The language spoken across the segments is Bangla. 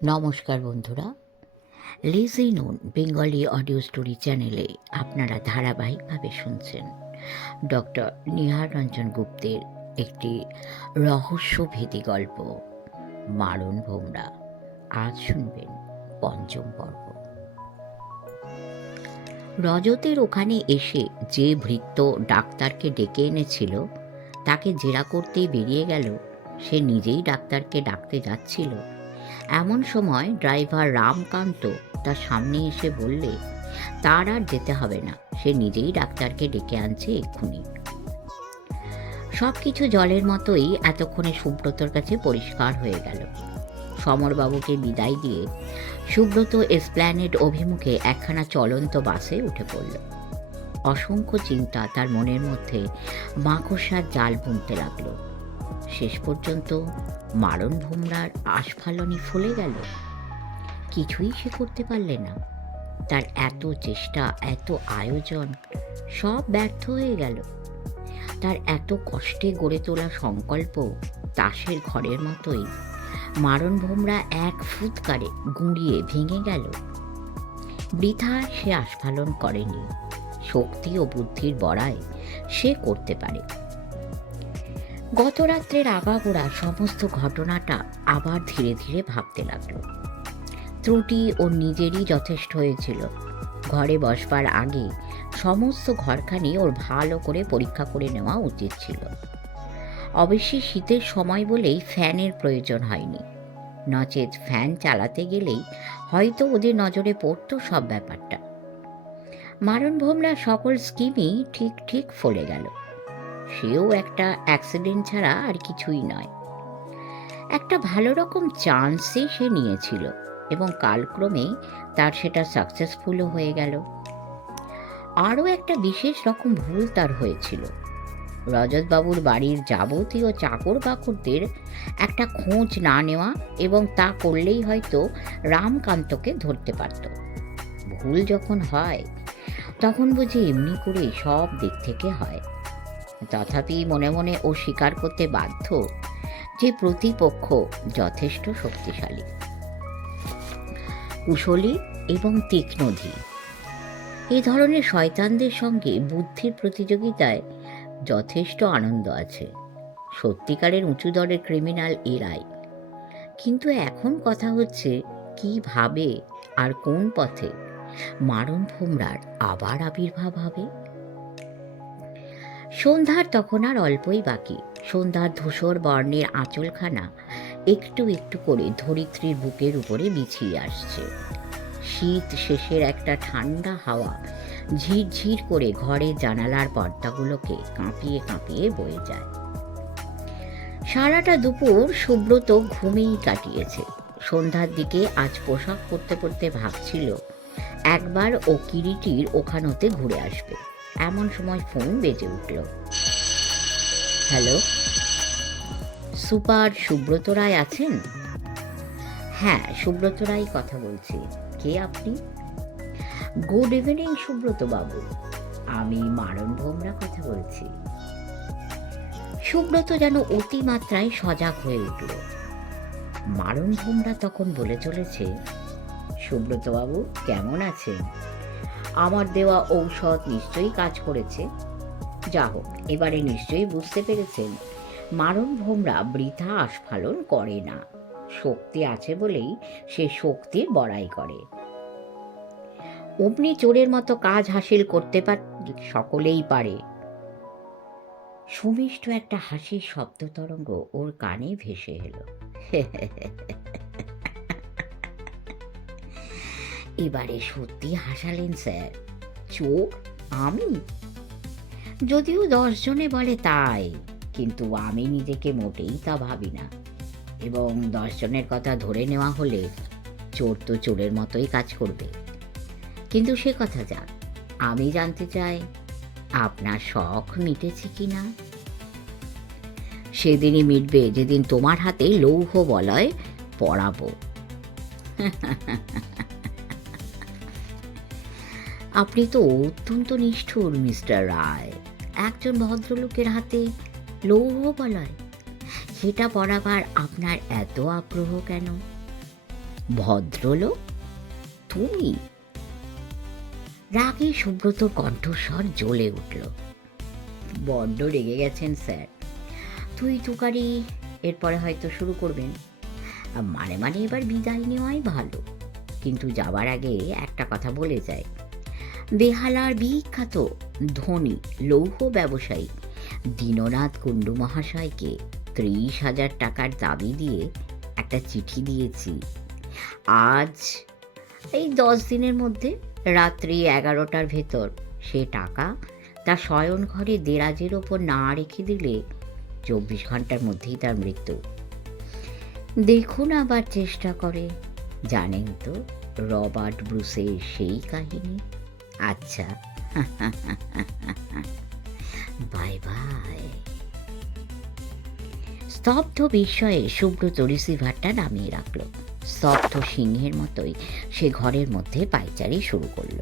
নমস্কার বন্ধুরা, লিজি নুন বেঙ্গলি অডিও স্টোরি চ্যানেলে আপনারা ধারাবাহিকভাবে শুনছেন ডক্টর নিহার রঞ্জন গুপ্তের একটি রহস্যভেদী গল্প মারণ ভোমরা। আজ শুনবেন পঞ্চম পর্ব। রজতের ওখানে এসে যে ভৃত্য ডাক্তারকে ডেকে এনেছিল তাকে জেরা করতেই বেরিয়ে গেল। সে নিজেই ডাক্তারকে ডাকতে যাচ্ছিল, এমন সময় ড্রাইভার রামকান্ত তার সামনে এসে বললে তার আর যেতে হবে না, সে নিজেই ডাক্তারকে ডেকে আনছে এক্ষুনি। সব কিছু জলের মতোই এতক্ষণে সুব্রতর কাছে পরিষ্কার হয়ে গেল। সমরবাবুকে বিদায় দিয়ে সুব্রত এসপ্ল্যানেড অভিমুখে একখানা চলন্ত বাসে উঠে পড়ল। অসংখ্য চিন্তা তার মনের মধ্যে মাকড়সার জাল বুনতে লাগলো। শেষ পর্যন্ত মারণ ভোমরার আস্ফালনই ফলে গেল। কিছুই সে করতে পারলে না। তার এত চেষ্টা, এত আয়োজন, সব ব্যর্থ হয়ে গেল। তার এত কষ্টে গড়ে তোলা সংকল্প তাসের ঘরের মতোই মারণ ভোমরা এক ফুৎকারে গুঁড়িয়ে ভেঙে গেল। বৃথা সে আস্ফালন করেনি। শক্তি ও বুদ্ধির বড়াই সে করতে পারে। গত রাত্রের আগাগোড়া সমস্ত ঘটনাটা আবার ধীরে ধীরে ভাবতে লাগলো। ত্রুটি ওর নিজেরই যথেষ্ট হয়েছিল। ঘরে বসবার আগে সমস্ত ঘরখানি ওর ভালো করে পরীক্ষা করে নেওয়া উচিত ছিল। অবশ্যই শীতের সময় বলেই ফ্যানের প্রয়োজন হয়নি, নচেত ফ্যান চালাতে গেলেই হয়তো ওদের নজরে পড়তো সব ব্যাপারটা। মারণ ভোমরা সকল স্কিমই ঠিক ঠিক ফলে গেল। সেও একটা অ্যাক্সিডেন্ট ছাড়া আর কিছুই নয়। একটা ভালো রকম চান্সই সে নিয়েছিল এবং কালক্রমে তার সেটা সাকসেসফুলও হয়ে গেল। আরও একটা বিশেষ রকম ভুল তার হয়েছিল। রজতবাবুর বাড়ির যাবতীয় চাকর বাকরদের একটা খোঁজ না নেওয়া, এবং তা করলেই হয়তো রামকান্তকে ধরতে পারত। ভুল যখন হয় তখন বুঝি এমনি করে সব দিক থেকে হয়। তথাপি মনে মনে ও স্বীকার করতে বাধ্য যে প্রতিপক্ষ যথেষ্ট শক্তিশালী, কুশলী এবং তীক্ষ্ণধী। এ ধরনের শয়তানদের সঙ্গে বুদ্ধির প্রতিযোগিতায় যথেষ্ট আনন্দ আছে। সত্যিকারের উঁচু দরের ক্রিমিনাল এরাই। কিন্তু এখন কথা হচ্ছে কিভাবে আর কোন পথে মারণ ভোমরার আবার আবির্ভাব হবে। সন্ধ্যার তখন আর অল্পই বাকি। সন্ধ্যার ধূসর বর্ণের আঁচলখানা একটু একটু করে ধরিত্রীর বুকের উপরে বিছিয়ে আসছে। শীত শেষের একটা ঠান্ডা হাওয়া ঝিরঝির করে ঘরের জানালার পর্দাগুলোকে কাঁপিয়ে কাঁপিয়ে বয়ে যায়। সারাটা দুপুর সুব্রত ঘুমেই কাটিয়েছে। সন্ধ্যার দিকে আজ পোশাক পরতে পরতে ভাবছিল একবার ও কিরিটির ওখানতে ঘুরে আসবে। এমন সময় ফোন বেজে উঠল। হ্যালো, সুপার সুব্রত রায় আছেন? হ্যাঁ, সুব্রত রায় কথা বলছি। কে আপনি? গুড ইভিনিং সুব্রত বাবু, আমি মারণ ভোমরা কথা বলছি। সুব্রত যেন অতিমাত্রায় সজাগ হয়ে উঠল। মারণ ভোমরা তখন বলে চলেছে, সুব্রত বাবু কেমন আছেন? আমার দেওয়া ঔষধ নিশ্চয়ই কাজ করেছে। যা হোক, এবারে নিশ্চয়ই বুঝতে পেরেছেন মারণ ভোমরা বৃথা আস্ফালন করে না। শক্তি আছে বলেই সে শক্তির বড়াই করে। অমনি চোরের মতো কাজ হাসিল করতে সকলেই পারে। সুমিষ্ট একটা হাসির শব্দ তরঙ্গ ওর কানে ভেসে এলো। এবারে সত্যি হাসালেন স্যার। চোর? আমি? যদিও 10 জনে বলে তাই, কিন্তু আমি নিজেকে মোটেই তা ভাবি না। এবং 10 জনের কথা ধরে নেওয়া হলে চোর তো চোরের মতোই কাজ করবে। কিন্তু সে কথা যাক, আমি জানতে চাই আপনার শখ মিটেছে কি না। সেদিনই মিটবে যেদিন তোমার হাতে লৌহ বলয় পড়াবো। আপনি তো অত্যন্ত নিষ্ঠুর মিস্টার রায়। একজন ভদ্রলোকের হাতে লৌহ বলয়, সেটা পড়াবার আপনার এত আগ্রহ কেন? ভদ্রলোক তুমি? রাগে সুব্রতর কণ্ঠস্বর জ্বলে উঠল। বড্ড রেগে গেছেন স্যার। তুই তুকারি এরপরে হয়তো শুরু করবেন। মানে মানে এবার বিদায় নেওয়াই ভালো। কিন্তু যাবার আগে একটা কথা বলে যায়, বেহালার বিখ্যাত ধনী লৌহ ব্যবসায়ী দীননাথ কুণ্ডু মহাশয়কে 30,000 টাকার দাবি দিয়ে একটা চিঠি দিয়েছি। আজ এই 10 দিনের মধ্যে রাত্রি 11টার ভেতর সে টাকা তার শয়ন ঘরে দেরাজের ওপর না রেখে দিলে 24 ঘন্টার মধ্যেই তার মৃত্যু। দেখুন আবার চেষ্টা করে। জানেন তো রবার্ট ব্রুসের সেই কাহিনী। আচ্ছা, বাই বাই। স্তব্ধ বিস্ময়ে সুব্রত রিসিভারটা নামিয়ে রাখল। স্তব্ধ সিংহের মতোই সে ঘরের মধ্যে পায়চারি শুরু করল।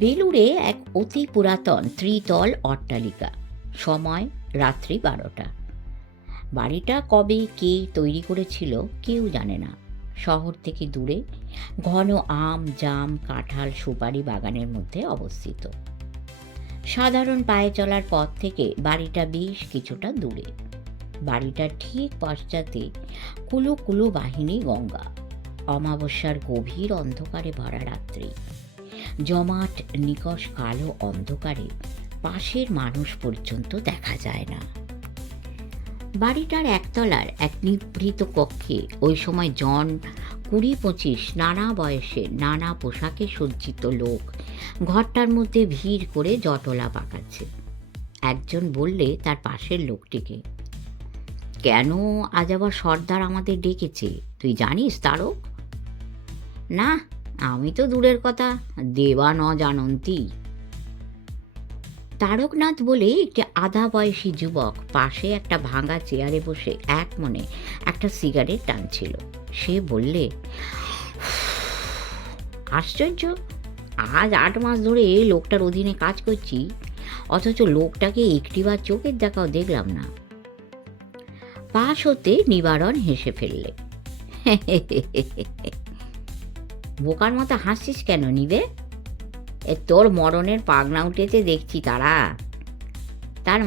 বেলুড়ে এক অতি পুরাতন ত্রিতল অট্টালিকা। সময় রাত্রি 12টা। বাড়িটা কবে কে তৈরি করেছিল কেউ জানে না। শহর থেকে দূরে ঘন আম, জাম, কাঁঠাল, সুপারি বাগানের মধ্যে অবস্থিত। সাধারণ পায়ে চলার পথ থেকে বাড়িটা বেশ কিছুটা দূরে। বাড়িটার ঠিক পশ্চাতে কুলু কুলু বাহিনী গঙ্গা। অমাবস্যার গভীর অন্ধকারে ভরা রাত্রি। জমাট নিকষ কালো অন্ধকারে পাশের মানুষ পর্যন্ত দেখা যায় না। বাড়িটার একতলার এক নিভৃত কক্ষে ওই সময় 20-25 নানা বয়সের নানা পোশাকে সজ্জিত লোক ঘরটার মধ্যে ভিড় করে জটলা পাকাচ্ছে। একজন বললে তার পাশের লোকটিকে, কেন আজ আবার সর্দার আমাদের ডেকেছে, তুই জানিস তারক? না, আমি তো দূরের কথা, দেবা ন জানন্তি। তারকনাথ বলে একটি আধা বয়সী যুবক পাশে একটা ভাঙা চেয়ারে বসে এক মনে একটা সিগারেট টানছিল। সে বললে, আশ্চর্য, আজ 8 মাস ধরে লোকটার অধীনে কাজ করছি, অথচ লোকটাকে একটিবার চোখের দেখাও দেখলাম না। পাশ হতে নিবারণ হেসে ফেললে, বোকার মতো হাসছিস কেন নিবে? তোর মরণের পাগনা উঠেতে দেখছি তারা। তার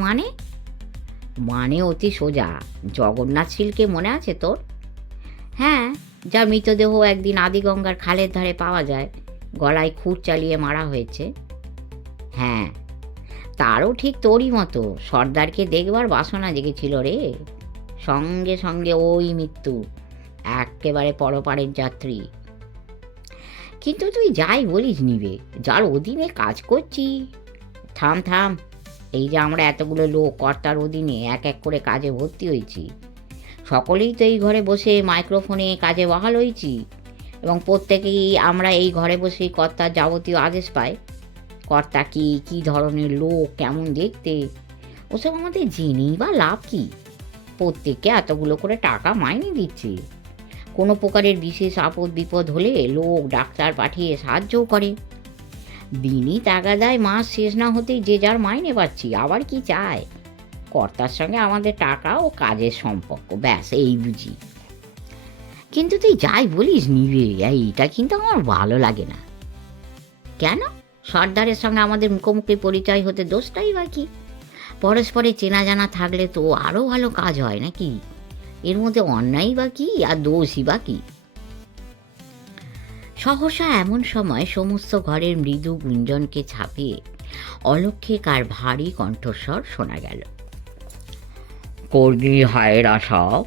মানে অতি সোজা। জগন্নাথ শীলকে মনে আছে তোর? হ্যাঁ, যার মৃতদেহ একদিন আদিগঙ্গার খালের ধারে পাওয়া যায়, গলায় খুঁট চালিয়ে মারা হয়েছে। হ্যাঁ, তারও ঠিক তোরই মতো সর্দারকে দেখবার বাসনা জেগেছিল রে। সঙ্গে সঙ্গে ওই মৃত্যু, একেবারে পরপারের যাত্রী। কিন্তু তুই যাই বলিস নিবে, যার অধীনে কাজ করছি। থাম, এই যে আমরা এতগুলো লোক কর্তার অধীনে এক এক করে কাজে ভর্তি হয়েছি, সকলেই তো এই ঘরে বসে মাইক্রোফোনে কাজে বহাল হয়েছি, এবং প্রত্যেকেই আমরা এই ঘরে বসেই কর্তার যাবতীয় আদেশ পাই। কর্তা কী ধরনের লোক, কেমন দেখতে, ওসব আমাদের জেনেই বা লাভ কি? প্রত্যেককে এতগুলো করে টাকা মাইনে দিচ্ছে। কোনো প্রকারের বিশেষ আপদ বিপদ হলে লোক ডাক্তার পাঠিয়ে সাহায্যও করে। দিনই তাগাদায় মাস শেষ না হতেই যে যার মাইনে পাচ্ছি, আবার কি চায়? কর্তার সঙ্গে আমাদের টাকা ও কাজের সম্পর্ক, ব্যাস এই বুঝি। কিন্তু তুই যাই বলিস নিবে, এইটা কিন্তু আমার ভালো লাগে না। কেন? সর্দারের সঙ্গে আমাদের মুখোমুখি পরিচয় হতে দোষটাই বা কি? পরস্পরে চেনা জানা থাকলে তো আরও ভালো কাজ হয় নাকি? এর মধ্যে অন্যায় বা কি আর দোষই বা কি? সহসা এমন সময় সমস্ত ঘরের মৃদু গুঞ্জনকে ছাপিয়ে অলক্ষ্যে কার ভারী কণ্ঠস্বর শোনা গেল, কর্গি হায়রা সব।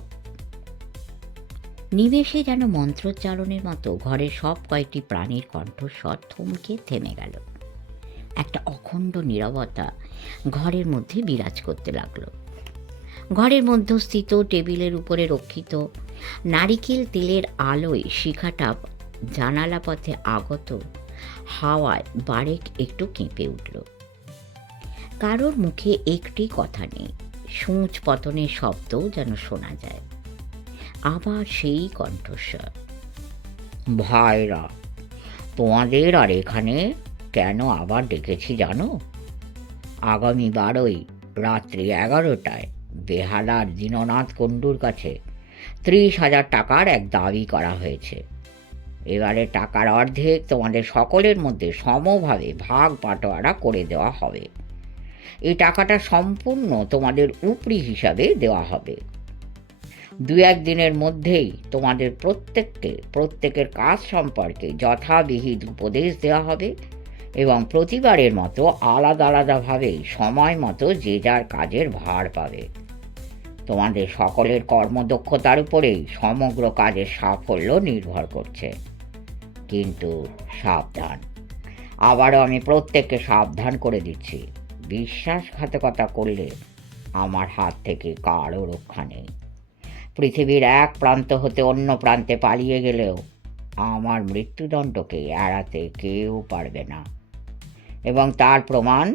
নিমেষে যেন মন্ত্রোচ্চারণের মতো ঘরের সব কয়েকটি প্রাণীর কণ্ঠস্বর থমকে থেমে গেল। একটা অখণ্ড নীরবতা ঘরের মধ্যে বিরাজ করতে লাগলো। ঘরের মধ্যস্থিত টেবিলের উপরে রক্ষিত নারিকেল তেলের আলোয় শিখাটা জানালা পথে আগত হাওয়ায় বারেক একটু কেঁপে উঠল। কারোর মুখে একটি কথা নেই, সূঁচ পতনের শব্দও যেন শোনা যায়। আবার সেই কণ্ঠস্বর, ভাইরা, তোমাদের আর এখানে কেন আবার ডেকেছি জানো? আগামী 12ই রাত্রি 11টায় বেহালার দীননাথ কুণ্ডুর কাছে 30,000 টাকার এক দাবি করা হয়েছে। এবারে টাকার অর্ধেক তোমাদের সকলের মধ্যে সমভাবে ভাগ বাটোয়ারা করে দেওয়া হবে। এই টাকাটা সম্পূর্ণ তোমাদের উপরি হিসাবে দেওয়া হবে। 2-1 দিনের মধ্যেই তোমাদের প্রত্যেকের কাজ সম্পর্কে যথাবিহিত উপদেশ দেওয়া হবে এবং প্রতিবারের মতো আলাদা আলাদাভাবে সময় মতো যে যার কাজের ভার পাবে। তোমাদের সকলের কর্মদক্ষতার উপরেই সমগ্র কাজের সাফল্য নির্ভর করছে। কিন্তু সাবধান, আবারও আমি প্রত্যেককে সাবধান করে দিচ্ছি, বিশ্বাসঘাতকতা করলে আমার হাত থেকে কারও রক্ষা নেই। পৃথিবীর এক প্রান্ত হতে অন্য প্রান্তে পালিয়ে গেলেও আমার মৃত্যুদণ্ডকে এড়াতে কেউ পারবে না, এবং তার প্রমাণ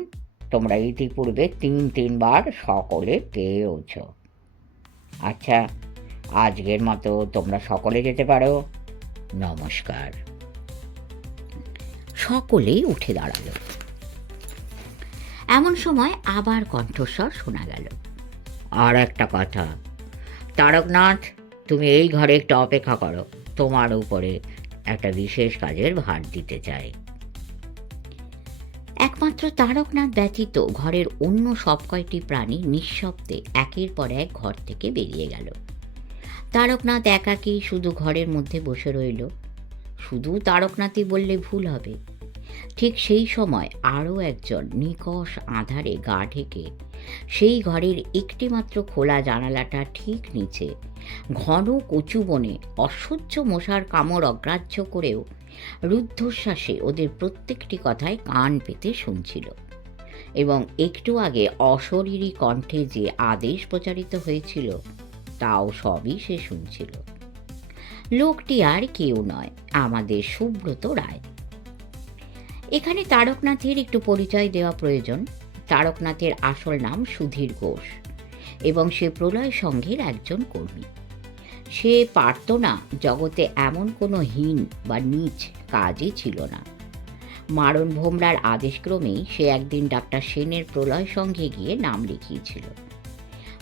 তোমরা ইতিপূর্বে 3 বার সকলে পেয়েওছ। আচ্ছা, আজকের মতো তোমরা সকলে যেতে পারো। নমস্কার। সকলেই উঠে দাঁড়ালো। এমন সময় আবার কণ্ঠস্বর শোনা গেল, আর একটা কথা, তারকনাথ, তুমি এই ঘরে একটু অপেক্ষা করো, তোমার উপরে একটা বিশেষ কাজের ভার দিতে চাই। একমাত্র তারকনাথ ব্যতীত ঘরের অন্য সব কয়টি প্রাণী নিঃশব্দে একের পর এক ঘর থেকে বেরিয়ে গেল। তারকনাথ একাকী শুধু ঘরের মধ্যে বসে রইল। শুধু তারকনাথই বললে ভুল হবে। ঠিক সেই সময় আরও একজন নিকষ আঁধারে গা ঢেকে সেই ঘরের একটিমাত্র খোলা জানালাটা ঠিক নিচে ঘন কচু বনে অসহ্য মশার কামড় অগ্রাহ্য করেও রুদ্ধশ্বাসে ওদের প্রত্যেকটি কথায় কান পেতে শুনছিল, এবং একটু আগে অশরীরী কণ্ঠে যে আদেশ প্রচারিত হয়েছিল তাও সবই সে শুনছিল। লোকটি আর কেউ নয়, আমাদের সুব্রত রায়। এখানে তারকনাথের একটু পরিচয় দেওয়া প্রয়োজন। তারকনাথের আসল নাম সুধীর ঘোষ, এবং সে প্রলয় সংঘের একজন কর্মী। সে পারত না, জগতে এমন কোনো হীন বা নীচ কাজই ছিল না। মারণ ভোমরার আদেশক্রমেই সে একদিন ডাক্তার সেনের প্রলয় সংঘে গিয়ে নাম লিখিয়েছিল।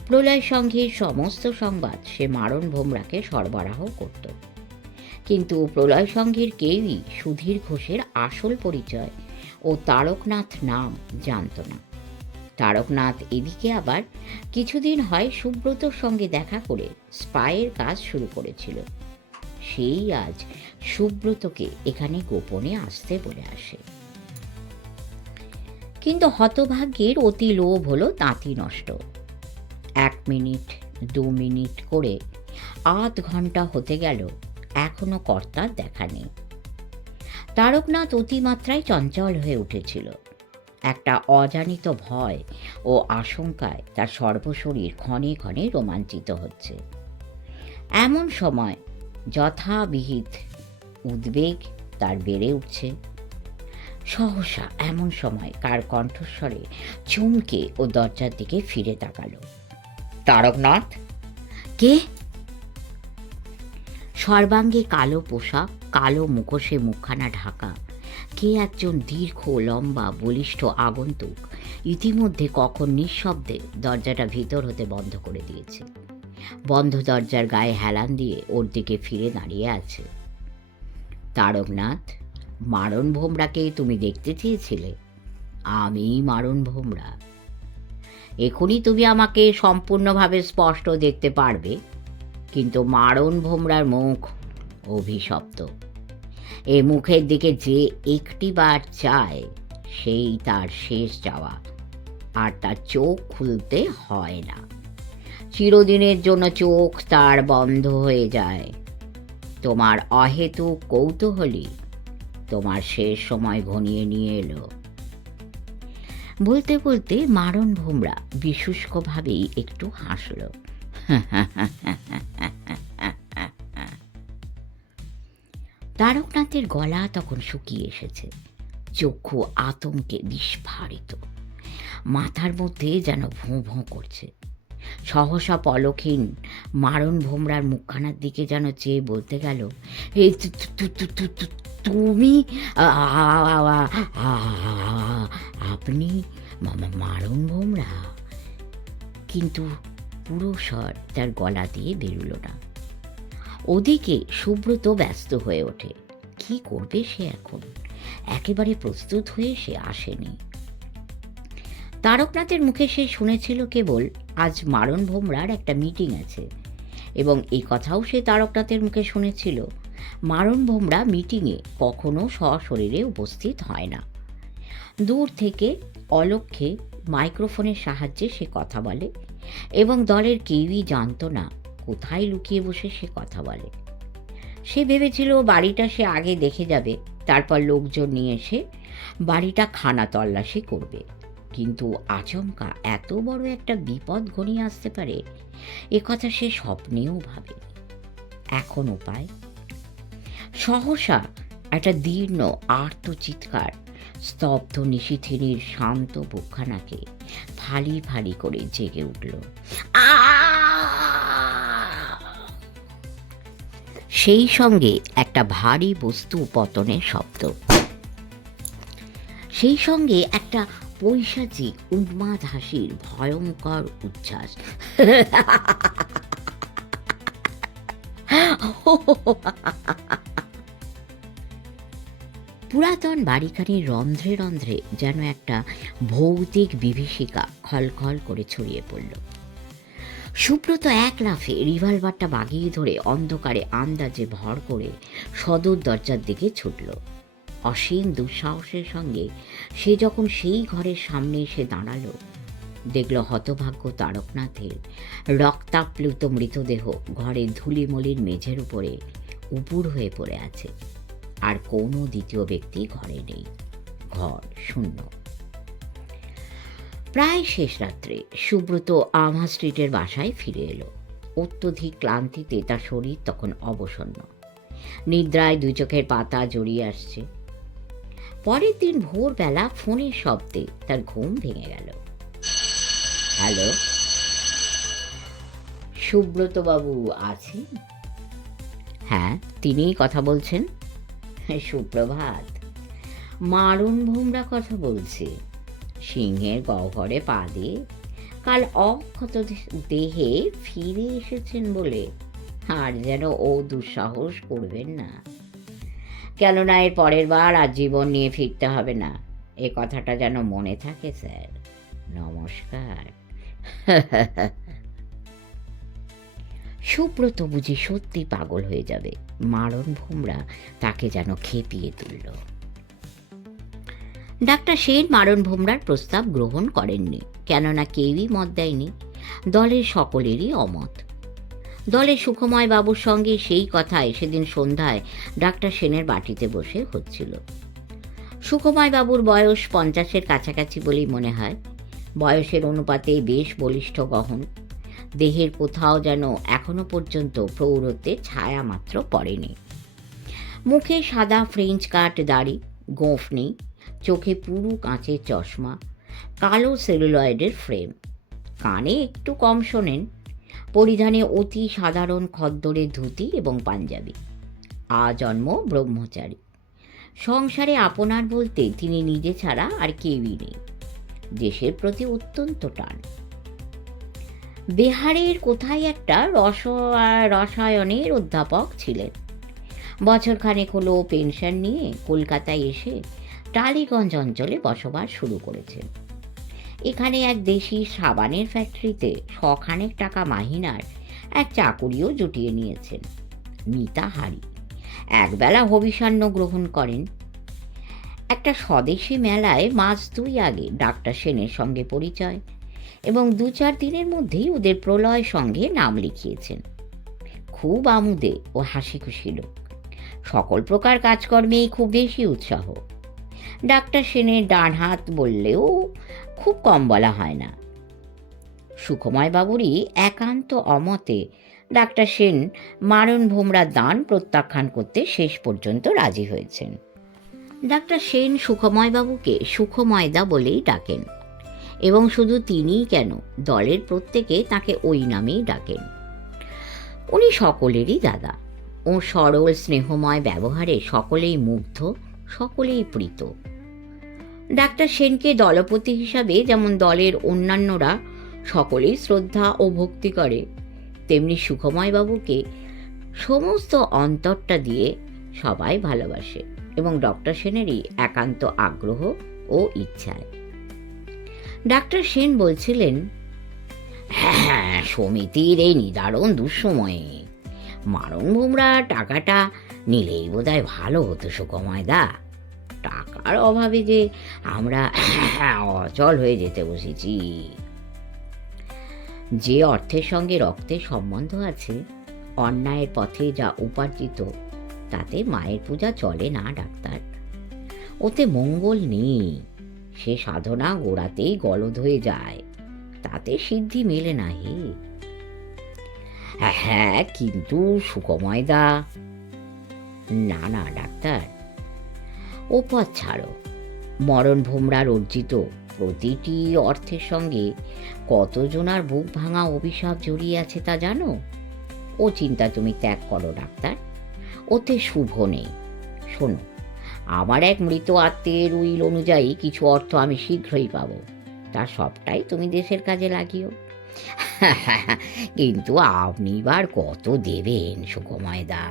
প্রলয় সংঘের সমস্ত সংবাদ সে মারণ ভোমরাকে সরবরাহ করত, কিন্তু প্রলয় সংঘের কেউই সুধীর ঘোষের আসল পরিচয় ও তারকনাথ নাম জানত না। তারকনাথ এদিকে আবার কিছুদিন হয় সুব্রতর সঙ্গে দেখা করে স্পাইয়ের কাজ শুরু করেছিল। সেই আজ সুব্রতকে এখানে গোপনে আসতে বলে আসে। কিন্তু হতভাগ্যের অতি লোভ হলো তাঁতি নষ্ট। 1 মিনিট 2 মিনিট করে আধ ঘন্টা হতে গেল, এখনো কর্তার দেখা নেই। তারকনাথ অতিমাত্রায় চঞ্চল হয়ে উঠেছিল। একটা অজানিত ভয় ও আশঙ্কায় তার সর্বশরীর ক্ষণে ক্ষণে রোমাঞ্চিত হচ্ছে। এমন সময় যথাবিহিত উদ্বেগ তার বেড়ে উঠছে। সহসা এমন সময় কার কণ্ঠস্বরে চমকে ও দরজার দিকে ফিরে তাকালো। তারকনাথ? কে? সর্বাঙ্গে কালো পোশাক, কালো মুখোশে মুখখানা ঢাকা কে একজন দীর্ঘ লম্বা বলিষ্ঠ আগন্তুক ইতিমধ্যে কখন নিঃশব্দে দরজাটা ভিতর হতে বন্ধ করে দিয়েছে। বন্ধ দরজার গায়ে হেলান দিয়ে ওর দিকে ফিরে দাঁড়িয়ে আছে। তারকনাথ, মারণ ভোমরাকে তুমি দেখতে চেয়েছিলে? আমি মারণ ভোমরা। এখনই তুমি আমাকে সম্পূর্ণভাবে স্পষ্ট দেখতে পারবে, কিন্তু মারণ ভোমরার মুখ অভিশপ্ত। এ মুখের দিকে যে একটিবার চায় সেই তার শেষ যাওয়া, আর তার চোখ খুলতে হয় না। চিরদিনের জন্য চোখ তার বন্ধ হয়ে যায়। তোমার অহেতুক কৌতূহলী তোমার শেষ সময় ঘনিয়ে নিয়ে এলো। বলতে বলতে মারণ ভোমরা বিশুষ্কভাবেই একটু হাসল। তারকনাথের গলা তখন শুকিয়ে এসেছে, চক্ষু আতঙ্কে বিস্ফারিত, মাথার মধ্যে যেন ভোঁ ভোঁ করছে। সহসা পলকহীন মারণ ভোমরার মুখখানার দিকে যেন চেয়ে বলতে গেল, এই তুমি? আপনি মারণ ভোমরা? কিন্তু পুরো স্বর তার গলা দিয়ে বেরুল না। ওদিকে সুব্রত ব্যস্ত হয়ে ওঠে। কি করবে সে এখন? একেবারে প্রস্তুত হয়ে সে আসেনি। তারকনাথের মুখে সে শুনেছিল কেবল আজ মারণ ভোমরার একটা মিটিং আছে, এবং এই কথাও সে তারকনাথের মুখে শুনেছিল মারণ ভোমরা মিটিংয়ে কখনো সশরীরে উপস্থিত হয় না। দূর থেকে অলক্ষ্যে মাইক্রোফোনের সাহায্যে সে কথা বলে, এবং দলের কেউই জানত না কোথায় লুকিয়ে বসে সে কথা বলে। সে ভেবেছিল বাড়িটা সে আগে দেখে যাবে, তারপর লোকজন নিয়ে এসে বাড়িটা খানা তল্লাশি করবে। কিন্তু আচমকা এত বড় একটা বিপদ ঘনিয়ে আসতে পারে এ কথা সে স্বপ্নেও ভাবেনি। এখন উপায়? সহসা একটা দীর্ণ আর্ত চিৎকার স্তব্ধ নিশিথিনীর শান্ত বুকখানাকে ফালি ফালি করে জেগে উঠল। সেই সঙ্গে একটা ভারী বস্তু পতনের শব্দ, সেই সঙ্গে একটা পৈশাচিক উন্মাদ হাসির ভয়ঙ্কর উচ্ছ্বাস। পুরাতন বাড়িখানির রন্ধ্রে রন্ধ্রে যেন একটা ভৌতিক বিভীষিকা খলখল করে ছড়িয়ে পড়ল। সুব্রত এক লাফে রিভলভারটা বাগিয়ে ধরে অন্ধকারে আন্দাজে ভর করে সদর দরজার দিকে ছুটল। অসীম দুঃসাহসের সঙ্গে সে যখন সেই ঘরের সামনে এসে দাঁড়াল, দেখল হতভাগ্য তারকনাথের রক্তাপ্লুত মৃতদেহ ঘরে ধুলিমলির মেঝের উপরে উপুড় হয়ে পড়ে আছে, আর কোনো দ্বিতীয় ব্যক্তি ঘরে নেই। ঘর শূন্য। প্রায় শেষ রাত্রে সুব্রত আমা স্ট্রিটের বাসায় ফিরে এলো। অত্যধিক ক্লান্তিতে তার শরীর তখন অবসন্ন, নিদ্রায় দুই চোখের পাতা জড়িয়ে আসছে। পরের দিন ভোরবেলা ফোনের শব্দে তার ঘুম ভেঙে গেল। হ্যালো, সুব্রত বাবু আছেন? হ্যাঁ, তিনিই কথা বলছেন। সুপ্রভাত। মারণ ভোমরা কথা বলছে। সিংহের গহ্বরে পা দিয়ে কাল অক্ষত দেহে ফিরে এসেছেন বলে আর যেন ও দুঃসাহস করবেন না, কেননা এর পরের বার আর জীবন নিয়ে ফিরতে হবে না, এ কথাটা যেন মনে থাকে স্যার। নমস্কার। সুব্রত বুঝি সত্যি পাগল হয়ে যাবে। মারণ ভোমরা তাকে যেন খেপিয়ে তুলল। ডাক্তার সেন মারণ ভোমরার প্রস্তাব গ্রহণ করেননি, কেননা কেউই মত দেয়নি। দলের সকলেরই অমত। দলের সুখময় বাবুর সঙ্গে সেই কথায় সেদিন সন্ধ্যায় ডাক্তার সেনের বাটিতে বসে হচ্ছিল। সুখময় বাবুর বয়স 50-এর কাছাকাছি বলেই মনে হয়। বয়সের অনুপাতে বেশ বলিষ্ঠ গহন, দেহের কোথাও যেন এখনো পর্যন্ত প্রৌঢ়ত্বের ছায়া মাত্র পড়েনি। মুখে সাদা ফ্রেঞ্চ কাট দাড়ি, গোঁফ নেই, চোখে পুরু কাঁচের চশমা, কালো সেলুলয়েডের ফ্রেম, কানে একটু কম শোনেন, পরিধানে অতি সাধারণ খদ্দরের ধুতি এবং পাঞ্জাবি। আজন্ম ব্রহ্মচারী। সংসারে আপনার বলতে তিনি নিজে ছাড়া আর কেউই নেই। দেশের প্রতি অত্যন্ত টান। বিহারের কোথায় একটা রসায়নের অধ্যাপক ছিলেন। বছরখানেক হলো পেনশন নিয়ে কলকাতায় এসে টালিগঞ্জ অঞ্চলে বসবাস শুরু করেছেন। এখানে এক দেশি সাবানের ফ্যাক্টরিতে শখানেক টাকা মাহিনার এক চাকুরিও জুটিয়ে নিয়েছেন। মিতাহারি। একবেলা হবিষান্ন গ্রহণ করেন। একটা স্বদেশি মেলায় মাস 2 আগে ডাক্তার সেনের সঙ্গে পরিচয়, এবং 2-4 দিনের মধ্যেই ওদের প্রলয় সঙ্গে নাম লিখিয়েছেন। খুব আমোদে ও হাসি খুশি লোক। সকল প্রকার কাজকর্মেই খুব বেশি উৎসাহ। ডাক্তার সেনের ডান হাত বললেও খুব কম বলা হয় না। সুখময় বাবুরই একান্ত অমতে ডাক্তার সেন মারণ ভোমরার দান প্রত্যাখ্যান করতে শেষ পর্যন্ত রাজি হয়েছেন। ডাক্তার সেন সুখময় বাবুকে সুখময়দা বলেই ডাকেন, এবং শুধু তিনিই কেন, দলের প্রত্যেকে তাকে ওই নামেই ডাকেন। উনি সকলেরই দাদা। ও সরল স্নেহময় ব্যবহারে সকলেই মুগ্ধ, সকলেই প্রীত। ডাক্তার সেনকে দলপতি হিসাবে যেমন দলের অন্যান্যরা সকলেই শ্রদ্ধা ও ভক্তি করে, তেমনি সুখময় বাবুকে সমস্ত অন্তরটা দিয়ে সবাই ভালোবাসে এবং ডক্টর সেনেরই একান্ত আগ্রহ ও ইচ্ছায়। ডাক্তার সেন বলছিলেন, হ্যাঁ, সমিতির এই নিদারুণ দুঃসময়ে মারণ ভোমরা টাকাটা নিলেই বোধহয় ভালো হতো সুকময়দা। টাকার অভাবে যে আমরা অচল হয়ে যেতে বসেছি। যে অর্থের সঙ্গে রক্তের সম্বন্ধ আছে, অন্যায়ের পথে যা উপার্জিত তাতে মায়ের পূজা চলে না ডাক্তার। ওতে মঙ্গল নেই। সে সাধনা গোড়াতেই গলদ হয়ে যায়, তাতে সিদ্ধি মেলে না হে। হ্যাঁ, কিন্তু সুকময়দা। না না ডাক্তার, ও পথ ছাড়ো। মরণ ভোমরার অর্জিত প্রতিটি অর্থের সঙ্গে কতজনার বুক ভাঙা অভিশাপ জড়িয়ে আছে তা জানো? ও চিন্তা তুমি ত্যাগ করো ডাক্তার, ওতে শুভ নেই। শোনো, আমার এক মৃত আত্মীয়ের উইল অনুযায়ী কিছু অর্থ আমি শীঘ্রই পাবো, তার সবটাই তুমি দেশের কাজে লাগিও। কিন্তু আপনি এবার কত দেবেন সুকময়দা?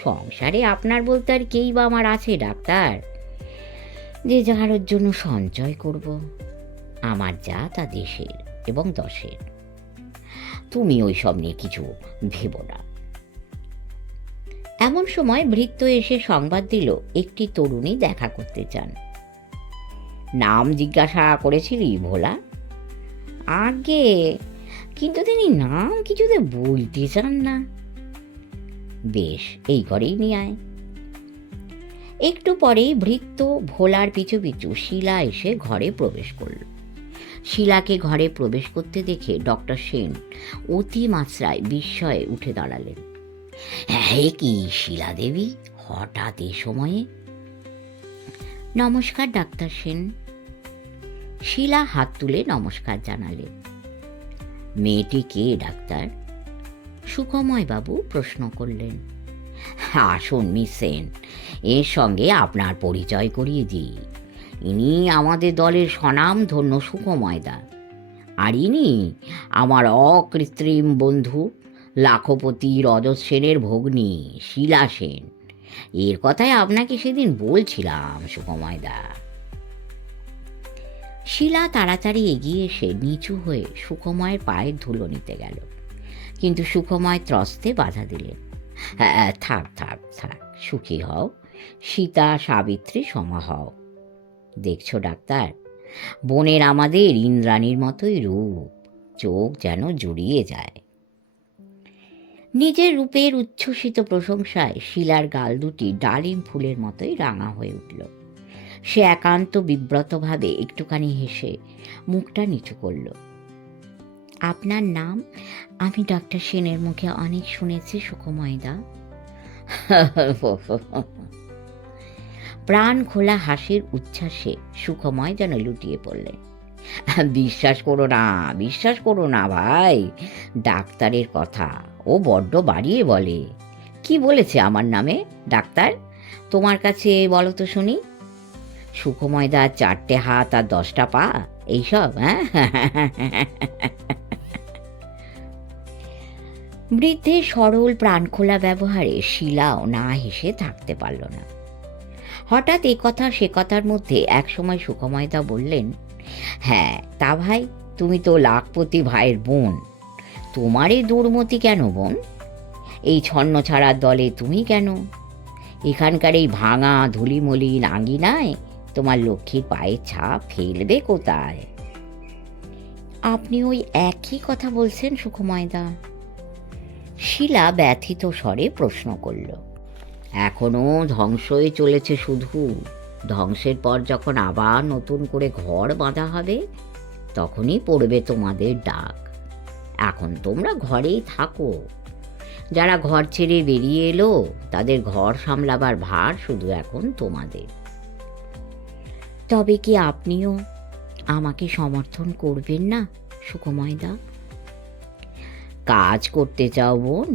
সংসারে আপনার বলতে আর কেই বা আমার আছে ডাক্তার, যে যার জন্য সঞ্চয় করব? আমার যা তা দেশের এবং দশের। তুমি ওই সব নিয়ে কিছু ভেবো না। এমন সময় ভৃত্য এসে সংবাদ দিল একটি তরুণী দেখা করতে চান। নাম জিজ্ঞাসা করেছিলি ভোলা? আগে, কিন্তু তিনি নাম কিছুতে বলতে চান না। বেশ, এই ঘরেই নিয়ে আয়। একটু পরেই ভৃত্য ভোলার পিছু পিছু শিলা এসে ঘরে প্রবেশ করল। শিলাকে ঘরে প্রবেশ করতে দেখে ডক্টর সেন অতি মাত্রায় বিস্ময়ে উঠে দাঁড়ালেন। হ্যাঁ, কি শিলা দেবী, হঠাৎ এই সময়ে? নমস্কার ডাক্তার সেন। শিলা হাত তুলে নমস্কার জানালেন। মেয়েটি কে ডাক্তার? সুকময় বাবু প্রশ্ন করলেন। আসুন মিস সেন, এর সঙ্গে আপনার পরিচয় করিয়ে দিই। ইনি আমাদের দলের স্বনামধন্য সুকময়দা, আর ইনি আমার অকৃত্রিম বন্ধু লাখপতি রজত সেনের ভগ্নী শিলা সেন। এর কথাই আপনাকে সেদিন বলছিলাম সুকময়দা। শিলা তাড়াতাড়ি এগিয়ে এসে নিচু হয়ে সুকময়ের পায়ের ধুলো নিতে গেল, কিন্তু সুকময় ত্রস্তে বাধা দিলেন। হ্যাঁ, থাক থাক থাক, সুখী হও, সীতা সাবিত্রী সমা হও। দেখছো ডাক্তার, বোনের আমাদের ইন্দ্রাণীর মতোই রূপ, চোখ যেন জুড়িয়ে যায়। নিজের রূপের উচ্ছ্বসিত প্রশংসায় শিলার গাল দুটি ডালিম ফুলের মতোই রাঙা হয়ে উঠল। সে একান্ত বিব্রতভাবে একটুখানি হেসে মুখটা নিচু করল। আপনার নাম আমি ডক্টর সেনের মুখে অনেক শুনেছি সুকময়দা। প্রাণ খোলা হাসির উচ্ছ্বাসে সুকময় যেন লুটিয়ে পড়লেন। বিশ্বাস করো না ভাই, ডাক্তারের কথা ও বড্ড বাড়িয়ে বলে। কি বলেছে আমার নামে ডাক্তার? তোমার কাছে বলো তো শুনি। সুকময়দার 4টে হাত আর 10টা পা, এইসব? হ্যাঁ। বৃদ্ধের সরল প্রাণখোলা ব্যবহারে শিলাও না হেসে থাকতে পারল না। হঠাৎ এ কথা সে কথার মধ্যে একসময় সুকময়দা বললেন, হ্যাঁ তা ভাই, তুমি তো লাখপতি ভাইয়ের বোন, তোমার এই দুর্মতি কেন বোন? এই ছন্ন ছাড়ার দলে তুমি কেন? এখানকার এই ভাঙা ধুলিমলিন আঙ্গিনায় তোমার লক্ষ্মীর পায়ের ছাপ ফেলবে কোথায়? আপনি ওই একই কথা বলছেন সুকময়দা? শিলা ব্যথিত স্বরে প্রশ্ন করল। এখনো ধ্বংসই চলেছে শুধু। ধ্বংসের পর যখন আবার নতুন করে ঘর বাঁধা হবে, তখনই পড়বে তোমাদের ডাক। এখন তোমরা ঘরেই থাকো। যারা ঘর ছেড়ে বেরিয়ে এলো, তাদের ঘর সামলাবার ভার শুধু এখন তোমাদের। তবে কি আপনিও আমাকে সমর্থন করবেন না সুকময়দা? কাজ করতে চাও বোন?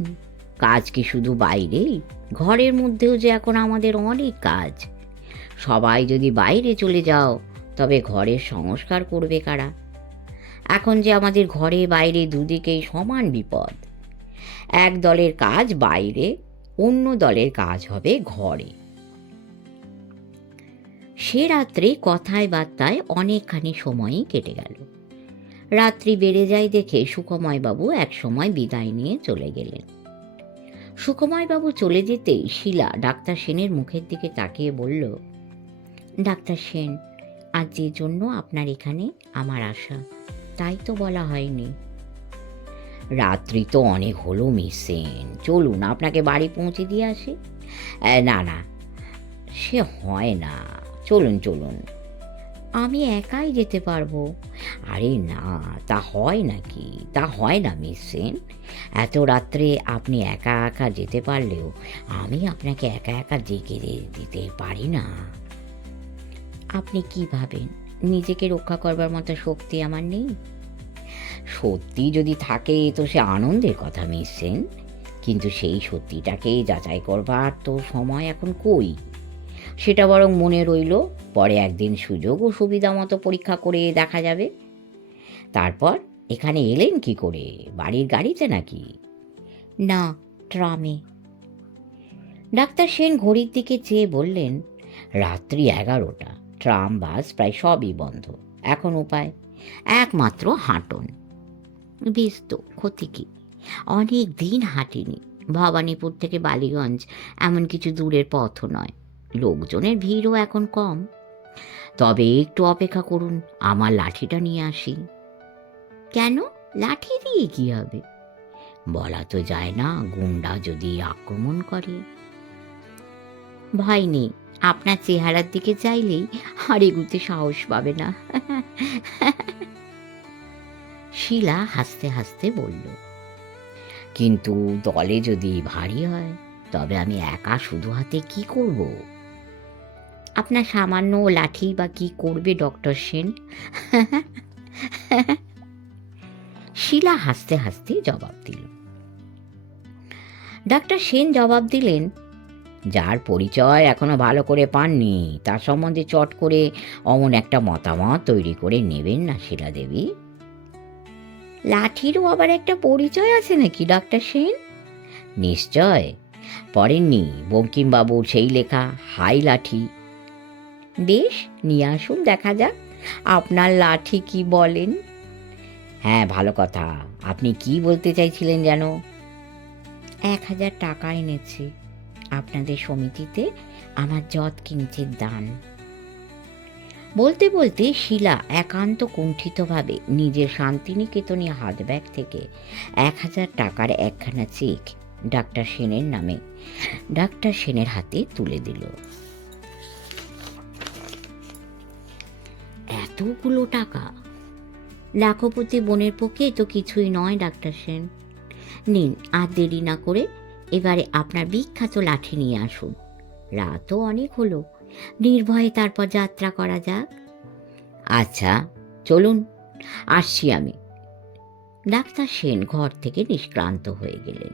কাজ কি শুধু বাইরেই? ঘরের মধ্যেও যে এখন আমাদের অনেক কাজ। সবাই যদি বাইরে চলে যাও, তবে ঘরের সংস্কার করবে কারা? এখন যে আমাদের ঘরে বাইরে দুদিকেই সমান বিপদ। এক দলের কাজ বাইরে, অন্য দলের কাজ হবে ঘরে। সে রাত্রে কথায় বার্তায় অনেকখানি সময়ই কেটে গেল। রাত্রি বেড়ে যায় দেখে সুখময়বাবু একসময় বিদায় নিয়ে চলে গেলেন। সুখময়বাবু চলে যেতেই শীলা ডাক্তার সেনের মুখের দিকে তাকিয়ে বলল, ডাক্তার সেন, আজ যে জন্য আপনার এখানে আমার আশা, তাই তো বলা হয়নি। রাত্রি তো অনেক হলো মিস সেন, চলুন আপনাকে বাড়ি পৌঁছে দিয়ে আসি। না না, সে হয় না, চলুন চলুন। আমি একাই যেতে পারবো। আরে না, তা হয় নাকি? তা হয় না মিস সেন। এত রাত্রে আপনি একা একা যেতে পারলেও আমি আপনাকে একা একা ডেকে দিতে পারি না। আপনি কি ভাবেন নিজেকে রক্ষা করবার মতো শক্তি আমার নেই? সত্যি যদি থাকে তো সে আনন্দের কথা মিস সেন, কিন্তু সেই সত্যিটাকে যাচাই করবার তো সময় এখন কই। সেটা বরং মনে রইল, পরে একদিন সুযোগ ও সুবিধা মতো পরীক্ষা করে দেখা যাবে। তারপর এখানে এলেন কি করে? বাড়ির গাড়িতে নাকি? না, ট্রামে। ডাক্তার সেন ঘড়ির দিকে চেয়ে বললেন, রাত্রি 11টা, ট্রাম বাস প্রায় সবই বন্ধ। এখন উপায় একমাত্র হাঁটুন। বেশ তো, ক্ষতি কি? অনেক দিন হাঁটিনি। ভবানীপুর থেকে বালিগঞ্জ এমন কিছু দূরের পথও নয়, লোকজনের ভিড়ও এখন কম। তবে একটু অপেক্ষা করুন, আমার লাঠিটা নিয়ে আসি। কেন? লাঠি দিয়ে কি হবে? বলা তো যায় না, গুন্ডা যদি আক্রমণ করে। ভয় নেই, আপনার চেহারার দিকে চাইলেই আর এগুতে সাহস পাবে না। শীলা হাসতে হাসতে বলল, কিন্তু দলে যদি ভারী হয়, তবে আমি একা শুধু হাতে কি করব? আপনার সামান্য লাঠি বা কি করবে ডক্টর সেন? শীলা হাসতে হাসতে জবাব দিল। ডাক্তার সেন জবাব দিলেন, যার পরিচয় এখনো ভালো করে পাননি তার সম্বন্ধে চট করে অমন একটা মতামত তৈরি করে নেবেন না শীলা দেবী। লাঠিরও আবার একটা পরিচয় আছে নাকি ডাক্তার সেন? নিশ্চয়, পড়েননি বঙ্কিমবাবুর সেই লেখা হাই লাঠি? বেশ, নিয়ে আসুন, দেখা যাক আপনার লাঠি কি বলেন। হ্যাঁ, ভালো কথা। আপনি কি বলতে চাইছিলেন যেন? 1000 টাকা এনেছি আপনাদের সমিতিতে আমার যৎ কিঞ্চিৎ দান। বলতে বলতে শীলা একান্ত কুণ্ঠিতভাবে নিজের শান্তিনিকেতনী হাত ব্যাগ থেকে 1000 টাকার একখানা চেক ডাক্তার সেনের নামে ডাক্তার সেনের হাতে তুলে দিল। এতগুলো টাকা লাখপতি বোনের পক্ষে তো কিছুই নয় ডাক্তার সেন। নিন, আর দেরি না করে এবারে আপনার বিখ্যাত লাঠি নিয়ে আসুন। রাতও অনেক হলো, নির্ভয়ে তারপর যাত্রা করা যাক। আচ্ছা, চলুন, আসছি আমি। ডাক্তার সেন ঘর থেকে নিষ্ক্রান্ত হয়ে গেলেন।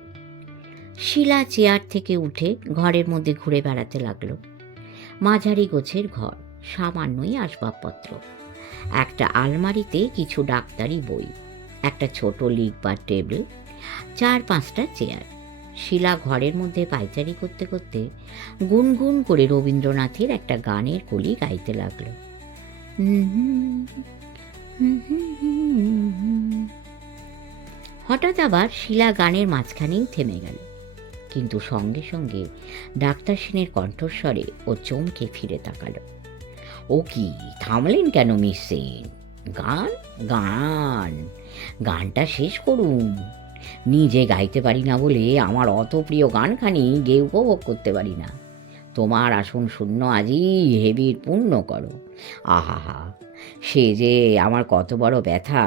শীলা চেয়ার থেকে উঠে ঘরের মধ্যে ঘুরে বেড়াতে লাগলো। মাঝারি গোছের ঘর, সামান্যই আসবাবপত্র, একটা আলমারিতে কিছু ডাক্তারি বই, একটা ছোট লিখবার টেবিল, 4-5টা চেয়ার। শীলা ঘরের মধ্যে পায়চারি করতে করতে গুনগুন করে রবীন্দ্রনাথের একটা গানের কলি গাইতে লাগলো। হঠাৎ আবার শীলা গানের মাঝখানেই থেমে গেল, কিন্তু সঙ্গে সঙ্গে ডাক্তার সেনের কণ্ঠস্বরে ও চমকে ফিরে তাকালো। ও কি, থামলেন কেন মিস সেন? গান গান গানটা শেষ করুন। নিজে গাইতে পারি না বলে আমার অত প্রিয় গানখানি গেয়ে উপভোগ করতে পারি না। তোমার আসন শূন্য আজই হেবির পূর্ণ করো। আহা, সে যে আমার কত বড় ব্যথা,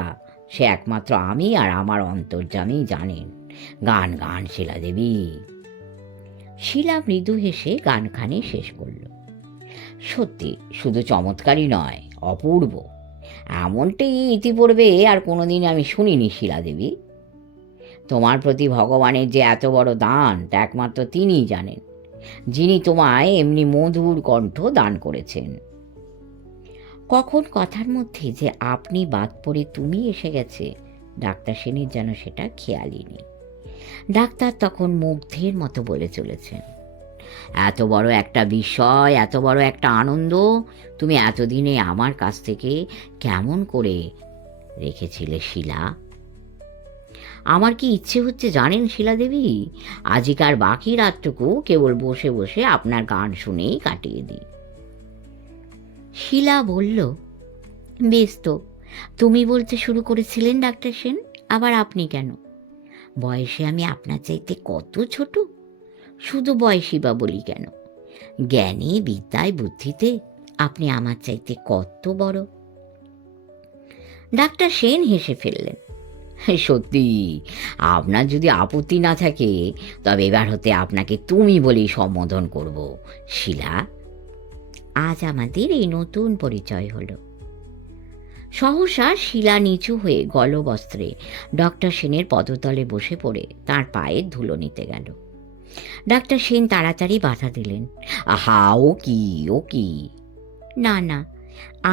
সে একমাত্র আমি আর আমার অন্তর্যামী জানেন। গান গান শীলা দেবী। শীলা মৃদু হেসে গানখানি শেষ করল। সত্যি শুধু চমৎকারই নয়, অপূর্ব। এমনটি ইতিপূর্বে আর কোনোদিন আমি শুনিনি শীলা দেবী। তোমার প্রতি ভগবানের যে এত বড় দান তা একমাত্র তিনিই জানেন, যিনি তোমায় এমনি মধুর কণ্ঠ দান করেছেন। কখন কথার মধ্যে যে আপনি বাদ পড়ে তুমি এসে গেছে ডাক্তার সেনের যেন সেটা খেয়ালই নেই। ডাক্তার তখন মুগ্ধের মতো বলে চলেছেন, এত বড় একটা বিষয়, এত বড় একটা আনন্দ তুমি এতদিনে আমার কাছ থেকে কেমন করে রেখেছিলে শিলা? আমার কি ইচ্ছে হচ্ছে জানেন শিলাদেবী, আজিকার বাকি রাতটুকু কেবল বসে বসে আপনার গান শুনেই কাটিয়ে দিই। শিলা বলল, বেশ তো, তুমি বলতে শুরু করেছিলেন ডাক্তার সেন, আবার আপনি কেন? বয়সে আমি আপনার চাইতে কত ছোট? শুধু বয়সী বা বলি কেন, জ্ঞানে বিদ্যায় বুদ্ধিতে আপনি আমার চাইতে কত বড়। ডাক্তার সেন হেসে ফেললেন, সত্যি, আপনার যদি আপত্তি না থাকে তবে এবার হতে আপনাকে তুমি বলেই সম্বোধন করব, শিলা। আজ আমাদের এই নতুন পরিচয় হলো। সহসা শিলা নিচু হয়ে গলবস্ত্রে ডক্টর সেনের পদতলে বসে পড়ে তার পায়ের ধুলো নিতে গেল। ডাক্তার সেন তাড়াতাড়ি বাধা দিলেন, আহা, ও কি, ও কি? না না,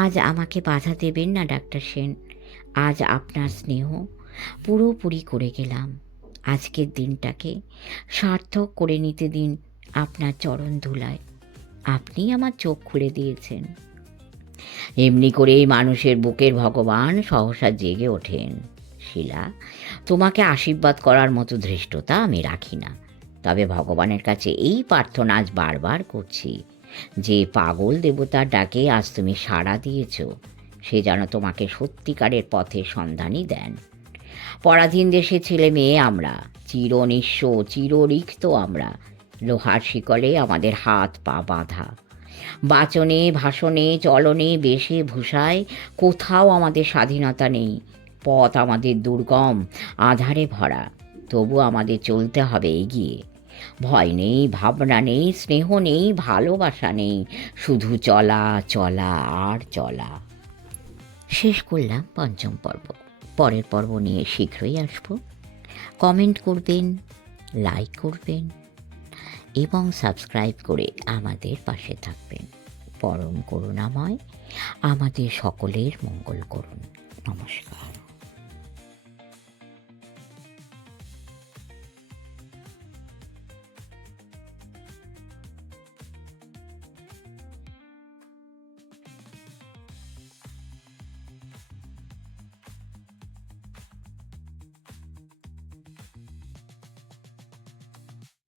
আজ আমাকে বাধা দেবেন না ডাক্তার সেন, আজ আপনার স্নেহ পুরোপুরি করে গেলাম। আজকের দিনটাকে সার্থক করে নিতে দিন আপনার চরণ ধুলায়। আপনি আমার চোখ খুলে দিয়েছেন। এমনি করেই মানুষের বুকের ভগবান সহসা জেগে ওঠেন। শিলা, তোমাকে আশীর্বাদ করার মতো ধৃষ্টতা আমি রাখি না, তবে ভগবানের কাছে এই প্রার্থনা আজ বারবার করছি যে পাগল দেবতার ডাকে আজ তুমি সাড়া দিয়েছ, সে যেন তোমাকে সত্যিকারের পথের সন্ধানই দেন। পরাধীন দেশে ছেলে মেয়ে আমরা, চিরনিঃস্ব চিররিক্ত আমরা, লোহার শিকলে আমাদের হাত পা বাঁধা। বাচনে ভাষণে চলনে বেশে ভূষায় কোথাও আমাদের স্বাধীনতা নেই, পথ আমাদের দুর্গম আধারে ভরা, তবু আমাদের চলতে হবে এগিয়ে। ভয় নেই, ভাবনা নেই, স্নেহ নেই, ভালোবাসা নেই, শুধু চলা চলা আর চলা। শেষ করলাম পঞ্চম পর্ব। পরের পর্ব নিয়ে শীঘ্রই আসব। কমেন্ট করবেন, লাইক করবেন এবং সাবস্ক্রাইব করে আমাদের পাশে থাকবেন। পরম করুণাময় আমাদের সকলের মঙ্গল করুন। নমস্কার।